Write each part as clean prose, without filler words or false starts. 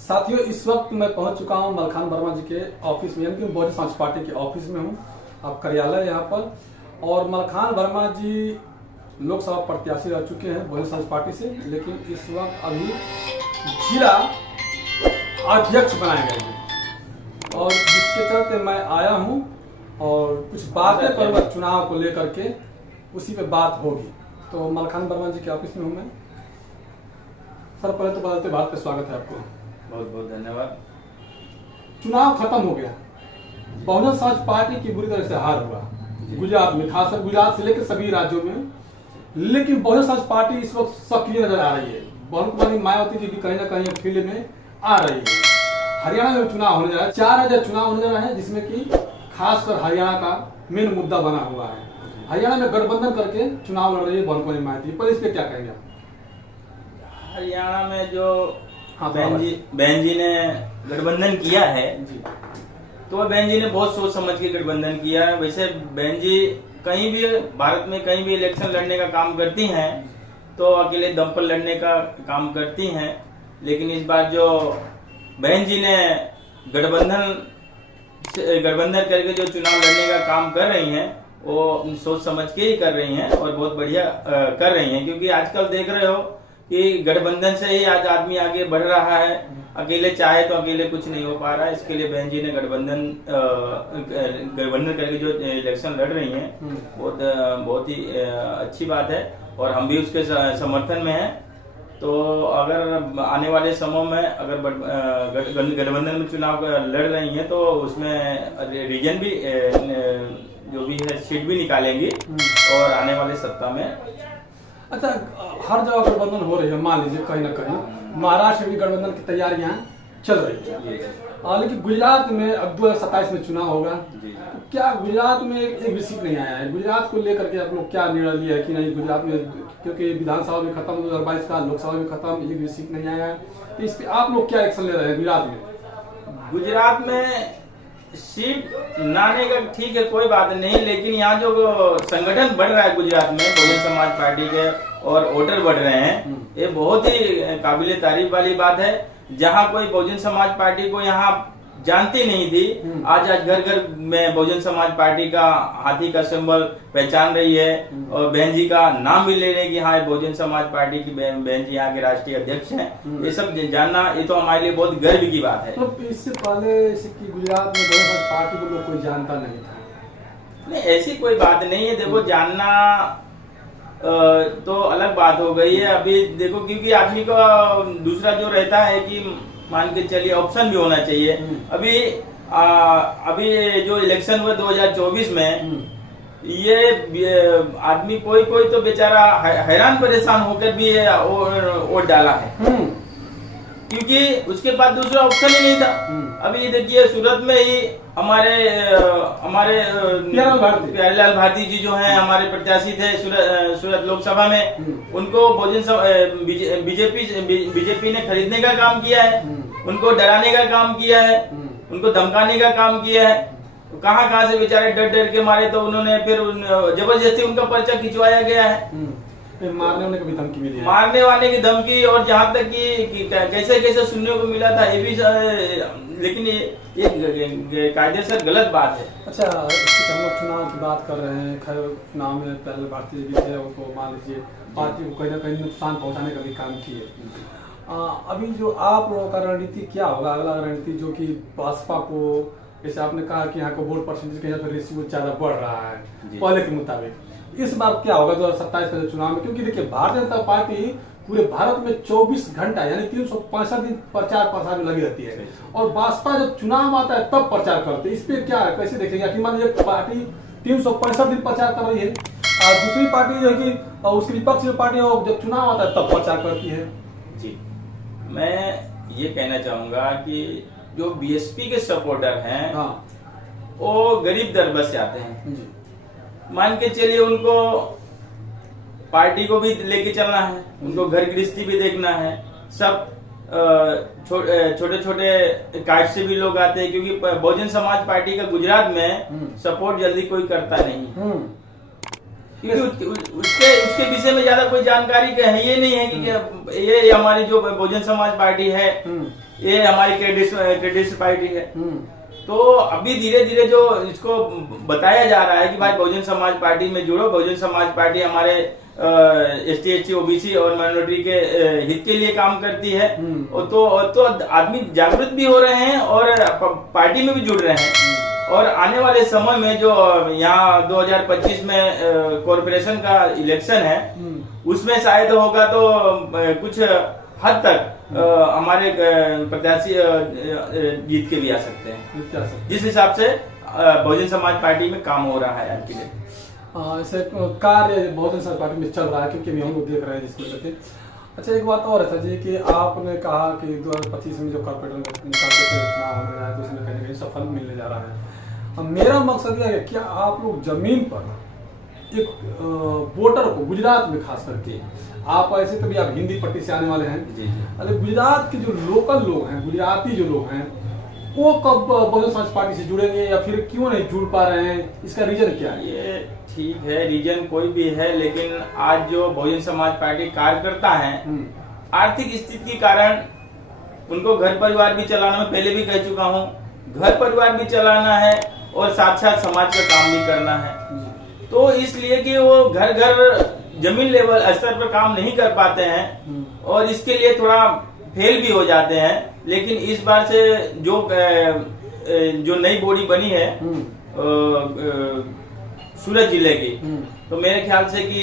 साथियों, इस वक्त मैं पहुंच चुका हूं मलखान वर्मा जी के ऑफिस में, यानी कि बहुजन समाज पार्टी के ऑफिस में हूं। आप कार्यालय यहाँ पर। और मलखान वर्मा जी लोकसभा प्रत्याशी रह चुके हैं बहुजन समाज पार्टी से, लेकिन इस वक्त अभी जिला अध्यक्ष बनाए गए हैं और जिसके चलते मैं आया हूं और कुछ बातें करूँगा चुनाव को लेकर के, उसी पे बात होगी। तो मलखान वर्मा जी के ऑफिस में हूँ मैं। सर, पहले तो बदलते भारत पे स्वागत है आपको। बहुत बहुत धन्यवाद। चुनाव खत्म हो गया, बहुजन समाज पार्टी की बुरी तरह से हार हुआ गुजरात में, खासकर गुजरात से लेकर सभी राज्यों में। लेकिन बहुजन समाज पार्टी इस वक्त सक्रिय नजर आ रही है। वरुण कुमारी मायावती जी भी कहीं ना कहीं फील्ड में आ रही है। हरियाणा में चुनाव होने जा रहा है, 4 राज्य चुनाव होने जा रहे हैं, जिसमें कि खासकर हरियाणा का मेन मुद्दा बना हुआ है। हरियाणा में गठबंधन करके चुनाव लड़ रही है वरुण कुमारी मायावती, पर इस पे क्या कहेंगे आप? हरियाणा में जो बहन जी ने गठबंधन किया है जी, तो बहन जी ने बहुत सोच समझ के गठबंधन किया है। वैसे बहन जी कहीं भी भारत में कहीं भी इलेक्शन लड़ने का काम करती हैं तो अकेले दम पर लड़ने का काम करती हैं, लेकिन इस बार जो बहन जी ने गठबंधन करके जो चुनाव लड़ने का काम कर रही हैं वो सोच समझ के ही कर रही हैं और बहुत बढ़िया कर रही हैं। क्योंकि आजकल देख रहे हो कि गठबंधन से ही आज आदमी आगे बढ़ रहा है। अकेले चाहे तो अकेले कुछ नहीं हो पा रहा है। इसके लिए बहन जी ने गठबंधन करके जो इलेक्शन लड़ रही हैं बहुत ही अच्छी बात है और हम भी उसके समर्थन में हैं। तो अगर आने वाले समय में अगर गठबंधन में चुनाव लड़ रही हैं तो उसमें रीजन भी जो भी है सीट भी निकालेंगी और आने वाले सप्ताह में। अच्छा, हर जगह गठबंधन हो रही है, मान लीजिए कहीं ना कहीं महाराष्ट्र में भी गठबंधन की तैयारियां चल रही है, लेकिन गुजरात में अब 2027 में चुनाव होगा। तो क्या गुजरात में एक भी सीट नहीं आया है? गुजरात को लेकर के आप लोग क्या निर्णय लिया है कि नहीं गुजरात में, क्योंकि विधानसभा में खत्म 2022 का, लोकसभा में खत्म, एक भी सीट नहीं आया है, तो इस पे आप लोग क्या एक्शन ले रहे हैं गुजरात में? गुजरात में सीट लाने का ठीक है, कोई बात नहीं, लेकिन यहाँ जो संगठन बढ़ रहा है गुजरात में बहुजन समाज पार्टी के और वोटर बढ़ रहे हैं, ये बहुत ही काबिले तारीफ वाली बात है। जहाँ कोई बहुजन समाज पार्टी को यहाँ जानती नहीं थी, आज घर घर में बहुजन समाज पार्टी का हाथी का सिंबल पहचान रही है और बहन जी का नाम भी ले रहे हैं कि हाँ बहुजन समाज पार्टी की बहन जी यहाँ के राष्ट्रीय अध्यक्ष हैं। ये सब जानना ये तो हमारे लिए बहुत गर्व की बात है। तो इससे पहले गुजरात में बहुजन समाज पार्टी को लोग कोई जानता नहीं था? नहीं, ऐसी कोई बात नहीं है। देखो, जानना तो अलग बात हो गई है। अभी देखो, क्योंकि आदमी का दूसरा जो रहता है कि मान के चलिए ऑप्शन भी होना चाहिए। अभी जो इलेक्शन हुआ 2024 में, ये आदमी कोई तो बेचारा हैरान परेशान होकर भी वोट डाला है, क्योंकि उसके बाद दूसरा ऑप्शन ही नहीं था। अभी देखिए, सूरत में ही हमारे प्यारेलाल भारती जी जो हैं हमारे प्रत्याशी थे सूरत लोकसभा में, उनको बीजेपी ने खरीदने का काम किया है, उनको डराने का काम किया है, उनको धमकाने का काम किया है। कहाँ से बेचारे डर के मारे तो उन्होंने फिर जबरदस्ती उनका पर्चा खिंचवाया गया है। मारने वाले की भी धमकी मिली है, मारने वाले की धमकी, और जहाँ तक कि कैसे सुनने को मिला था ये भी, लेकिन ये कायदे से गलत बात है। अच्छा, हम लोग चुनाव की बात कर रहे हैं। खैर, चुनाव में पहले भारतीय भी थे, उनको मान लीजिए पार्टी को कहीं ना कहीं नुकसान पहुंचाने का भी काम किए। अभी जो आप लोगों का रणनीति क्या होगा, अगला रणनीति, जो कि भाजपा को, जैसे आपने कहा कि यहाँ का वोट परसेंटेज के रेशियो ज्यादा बढ़ रहा है पहले के मुताबिक, इस बार क्या होगा 2027 का चुनाव में? क्योंकि देखिए, भारतीय जनता पार्टी पूरे भारत में 24 घंटा यानी 365 दिन प्रचार प्रसार में लगी रहती है, और भाजपा जब चुनाव आता है तब प्रचार करते हैं। इस पे क्या है, कैसे देखेंगे कि मान लीजिए पार्टी 365 दिन प्रचार कर रही है और दूसरी पार्टी जो है कि उसकी विपक्षी पार्टी जब चुनाव आता है तब प्रचार करती है? जी, मैं ये कहना चाहूंगा कि जो बीएसपी के सपोर्टर हैं, वो गरीब दरबार से आते हैं जी। मान के चलिए, उनको पार्टी को भी लेके चलना है, उनको घर गृहस्थी भी देखना है। सब छोटे छोटे कास्ट से भी लोग आते हैं, क्योंकि बहुजन समाज पार्टी का गुजरात में सपोर्ट जल्दी कोई करता नहीं। क्योंकि उसके उसके विषय में ज्यादा कोई जानकारी का है ये नहीं है कि ये हमारी जो बहुजन समाज पार्टी है, ये हमारी क्रेडिट पार्टी है। तो अभी धीरे धीरे जो इसको बताया जा रहा है कि भाई बहुजन समाज पार्टी में जुड़ो, बहुजन समाज पार्टी हमारे ST SC OBC और माइनॉरिटी के हित के लिए काम करती है। तो आदमी जागरूक भी हो रहे हैं और पार्टी में भी जुड़ रहे हैं। और आने वाले समय में जो यहाँ 2025 में कॉरपोरेशन का इलेक्शन है, उसमें शायद होगा तो कुछ हद तक हमारे प्रत्याशी जीत के भी आ सकते हैं, जिस हिसाब से बहुजन समाज पार्टी में काम हो रहा है आज के लिए। ऐसे कार्य बहुजन समाज पार्टी में चल रहा है, क्योंकि हम लोग देख रहे हैं जिसको लेते। अच्छा, एक बात और है सर जी कि आपने कहा कि 2025 में जो कॉर्पोरेटर चुनाव होने रहा है तो उसमें कहीं ना कहीं सफल मिलने जा रहा है। अब मेरा मकसद यह है, क्या आप लोग जमीन पर एक वोटर को, गुजरात में खास करके, आप ऐसे कभी आप हिंदी पट्टी से आने वाले हैं, अरे गुजरात के जो लोकल लोग हैं, गुजराती जो लोग हैं, वो कब बहुजन समाज पार्टी से जुड़ेंगे या फिर क्यों नहीं जुड़ पा रहे हैं? इसका रीजन क्या है? ये ठीक है, रीजन कोई भी है, लेकिन आज जो बहुजन समाज पार्टी कार्यकर्ता है, आर्थिक स्थिति के कारण उनको घर परिवार भी चलाना, मैं पहले भी कह चुका हूँ, घर परिवार भी चलाना है और साथ साथ समाज का काम भी करना है। तो इसलिए कि वो घर घर जमीन लेवल स्तर पर काम नहीं कर पाते हैं और इसके लिए थोड़ा फेल भी हो जाते हैं। लेकिन इस बार से जो नई बॉडी बनी है सूरत जिले की, तो मेरे ख्याल से कि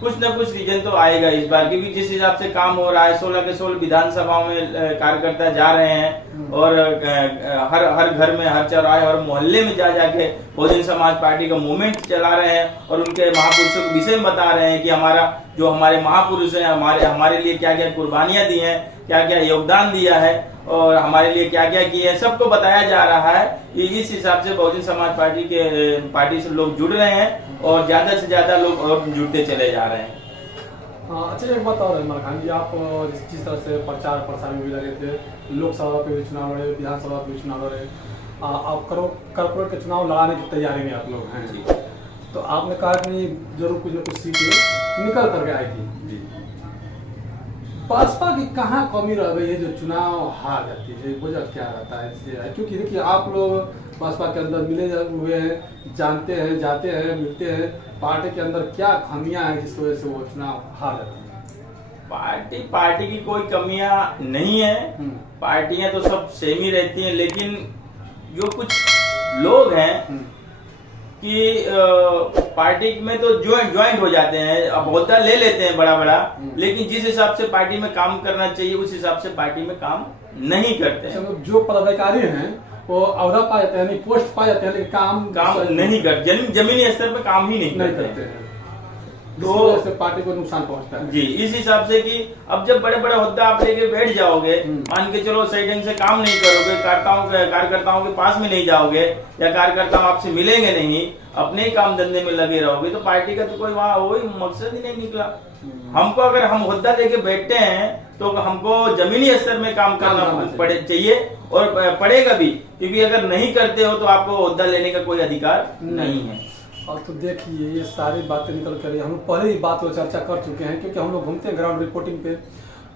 कुछ न कुछ रीजन तो आएगा इस बार, क्योंकि जिस हिसाब से काम हो रहा है, 16 के 16 विधानसभाओं में कार्यकर्ता जा रहे हैं और हर घर में, हर चौराहे और मोहल्ले में जा जाके बहुजन समाज पार्टी का मूवमेंट चला रहे हैं और उनके महापुरुषों के विषय में बता रहे हैं कि हमारे महापुरुष हैं, हमारे लिए क्या क्या कुर्बानियां दी हैं, क्या क्या योगदान दिया है और हमारे लिए क्या क्या किया है, सबको बताया जा रहा है। इस हिसाब से बहुजन समाज पार्टी से लोग जुड़ रहे हैं और ज्यादा से ज्यादा लोग और जुड़ते चले जा रहे हैं। अच्छा, एक बात और है इमरान खान जी, आप जिस तरह से प्रचार प्रसार में भी लगे थे, लोकसभा पे भी चुनाव लड़े, विधानसभा पे भी चुनाव लड़े, आप कॉर्पोरेट के चुनाव लड़ाने की तैयारी में आप लोग हैं, तो आपने कहा कि जरूर कुछ न कुछ सीख निकल करके आएगी। भाजपा की कहाँ कमी रह गई है जो चुनाव हार जाती है? वजह क्या रहता है इससे? क्योंकि देखिए, आप लोग भाजपा के अंदर मिले हुए हैं, जानते हैं, जाते हैं, मिलते हैं, पार्टी के अंदर क्या खामियां हैं जिस वजह से वो चुनाव हार जाती है? पार्टी की कोई कमियां नहीं है, पार्टियां तो सब सेम ही रहती हैं, लेकिन जो कुछ लोग हैं कि पार्टी में तो ज्वाइंट हो जाते हैं, अब होता ले लेते हैं बड़ा, लेकिन जिस हिसाब से पार्टी में काम करना चाहिए उस हिसाब से पार्टी में काम नहीं करते हैं। जो पदाधिकारी हैं वो अहदा पा जाते हैं, पोस्ट पा जाते हैं, लेकिन काम नहीं करते, जमीनी स्तर पर काम ही नहीं करते हैं। तो से पार्टी को नुकसान पहुंचता है। जी, इस हिसाब से कि अब जब बड़े बड़े होद्दा आप लेके बैठ जाओगे, मान के चलो सही ढंग से काम नहीं करोगे, कार्यकर्ताओं के पास में नहीं जाओगे या कार्यकर्ता आपसे मिलेंगे नहीं, अपने ही काम धंधे में लगे रहोगे, तो पार्टी का तो कोई वहाँ वही मकसद ही नहीं निकला। हमको अगर हम होद्दा लेके बैठते हैं तो हमको जमीनी स्तर में काम करना चाहिए और पड़ेगा भी, क्योंकि अगर नहीं करते हो तो आपको होद्दा लेने का कोई अधिकार नहीं है। और तो देखिए, ये सारी बातें निकल कर हम लोग पहले ही बात पर चर्चा कर चुके हैं, क्योंकि हम लोग घूमते हैं ग्राउंड रिपोर्टिंग पे,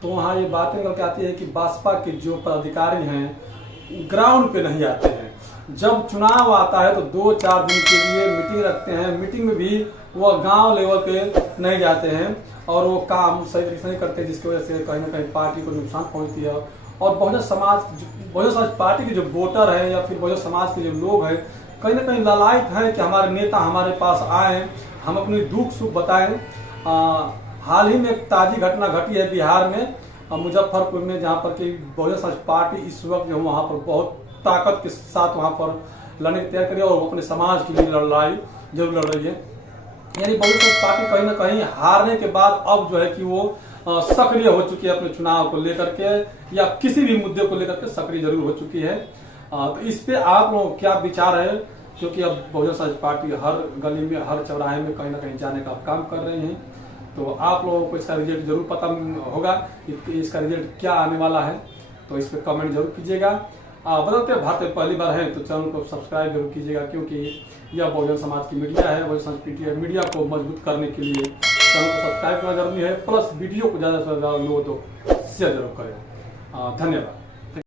तो वहाँ ये बातें निकल के आती है कि भाजपा के जो पदाधिकारी हैं ग्राउंड पे नहीं आते हैं। जब चुनाव आता है तो 2-4 दिन के लिए मीटिंग रखते हैं, मीटिंग में भी वो गांव लेवल पे नहीं जाते हैं और वो काम सही तरीके से नहीं करते, जिसकी वजह से कहीं ना कहीं पार्टी को नुकसान पहुंचती है। और बहुजन समाज पार्टी के जो वोटर है या फिर बहुजन समाज के जो लोग हैं, कहीं ना कहीं लालायित है कि हमारे नेता हमारे पास आए, हम अपनी दुख सुख बताएं। हाल ही में एक ताजी घटना घटी है बिहार में, मुजफ्फरपुर में, जहां पर कि बहुजन समाज पार्टी इस वक्त जो वहां पर बहुत ताकत के साथ वहां पर लड़ने की तैयारी करी और अपने समाज के लिए लड़ाई जरूर लड़ रही है। यानी बहुजन समाज पार्टी कहीं ना कहीं हारने के बाद अब जो है कि वो सक्रिय हो चुकी है अपने चुनाव को लेकर के, या किसी भी मुद्दे को लेकर के सक्रिय जरूर हो चुकी है। तो इस पे आप लोग क्या विचार है? क्योंकि अब बहुजन समाज पार्टी हर गली में, हर चौराहे में कहीं ना कहीं जाने का काम कर रहे हैं, तो आप लोगों को इसका रिजल्ट जरूर पता होगा कि इसका रिजल्ट क्या आने वाला है, तो इस पे कमेंट जरूर कीजिएगा। बदलते भारत में पहली बार है तो चैनल को सब्सक्राइब जरूर कीजिएगा, क्योंकि यह बहुजन समाज की मीडिया है। बहुजन समाज पीटीआई मीडिया को मजबूत करने के लिए चैनल को सब्सक्राइब करना जरूरी है, प्लस वीडियो को ज़्यादा से ज़्यादा लोगों को शेयर जरूर करें। धन्यवाद।